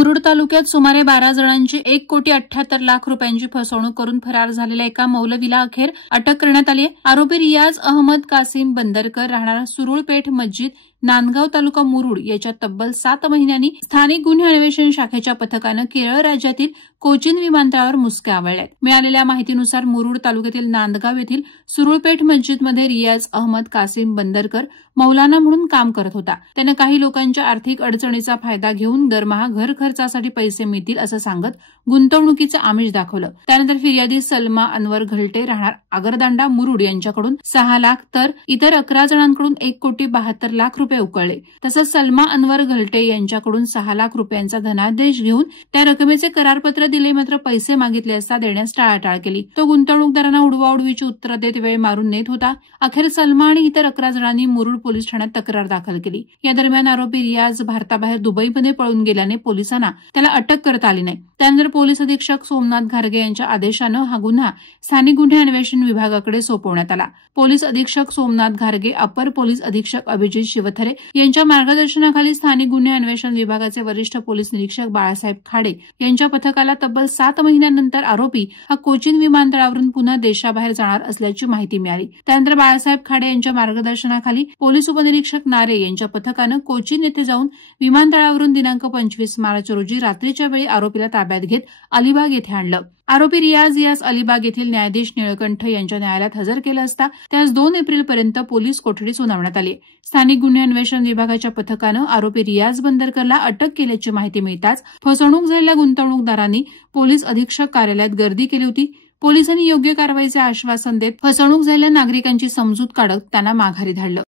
मुरुड तालुक्यात सुमारे 12 जणांची 1,78,00,000 रुपयांची फसवणूक करून फरार झालेल्या एका मौलवीला अखेर अटक करण्यात आली आहे। आरोपी रियाज अहमद कासिम बंदरकर राहणारा सुरुळपेठ मस्जिद नांदगाव तालुका मुरुड याच्या तब्बल 7 महिन्यांनी स्थानिक गुन्हे अन्वेषण शाखेच्या पथकानं केरळ राज्यातील कोचीन विमानतळावर मुसक्या आवळल्यात। मिळालेल्या माहितीनुसार मुरुड तालुक्यातील नांदगाव येथील सुरुळपेठ मस्जिदमध्ये रियाज अहमद कासिम बंदरकर मौलाना म्हणून काम करत होता। त्यानं काही लोकांच्या आर्थिक अडचणीचा फायदा घेऊन दरमहा घर खर्चासाठी पैसे मिळतील असं सांगत गुंतवणुकीचं आमिष दाखवलं। त्यानंतर फिर्यादी सलमा अनवर घलटे राहणार आगरदांडा मुरुड यांच्याकडून 6 लाख तर इतर 11 जणांकडून 1,72,00,000 रुपये उकळले। तसंच सलमा अनवर घलटे यांच्याकडून 6 लाख रुपयांचा धनादेश घेऊन त्या रकमेचे करारपत्र दिले, मात्र पैसे मागितले असता देण्यास टाळाटाळ केली। तो गुंतवणूकदारांना उडवाउडवीची उत्तरं देत वेळ मारून नेत होता। अखेर सलमा आणि इतर 11 जणांनी मुरुड पोलीस ठाण्यात तक्रार दाखल केली। या दरम्यान आरोपी रियाज भारताबाहेर दुबईमध्ये पळून गेल्याने पोलिसांना त्याला अटक करता आली नाही। त्यानंतर पोलीस अधीक्षक सोमनाथ घारगे यांच्या आदेशानं हा गुन्हा स्थानिक गुन्हे अन्वेषण विभागाकडे सोपवण्यात आला। पोलीस अधीक्षक सोमनाथ घारगे, अपर पोलीस अधीक्षक अभिजित शिवथरे यांच्या मार्गदर्शनाखाली स्थानिक गुन्हे अन्वेषण विभागाचे वरिष्ठ पोलीस निरीक्षक बाळासाहेब खाडे यांच्या पथकाला तब्बल 7 महिन्यानंतर आरोपी हा कोचीन विमानतळावरून पुन्हा देशाबाहेर जाणार असल्याची माहिती मिळाली। त्यानंतर बाळासाहेब खाडे यांच्या मार्गदर्शनाखाली पोलीस उपनिरीक्षक नारे यांच्या पथकानं कोचीन येथे जाऊन विमानतळावरून दिनांक 25 मार्च रोजी रात्रीच्या वेळी आरोपीला ताब्यात घेत अलिबाग येथे आणलं। आरोपी रियाज यास अलिबाग येथील न्यायाधीश निळकंठ यांच्या न्यायालयात हजर केलं असता त्यास 2 एप्रिलपर्यंत पोलीस कोठडी सुनावण्यात आली। स्थानिक गुन्हे अन्वेषण विभागाच्या पथकानं आरोपी रियाज बंदरकरला अटक केल्याची माहिती मिळताच फसवणूक झालेल्या गुंतवणूकदारांनी पोलीस अधीक्षक कार्यालयात गर्दी केली होती। पोलिसांनी योग्य कारवाईचे आश्वासन देत फसवणूक झालेल्या नागरिकांची समजूत काढत त्यांना माघारी धाडलं।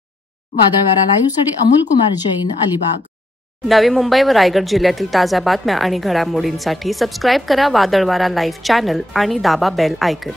वादळवारा लाईव्हसाठी अमोल कुमार जैन, अलिबाग। नवी मुंबई व रायगड जिल्ह्यातील ताज्या बातम्या आणि घडामोडींसाठी सबस्क्राईब करा वादळवारा लाईव्ह चॅनल आणि दाबा बेल आयकॉन।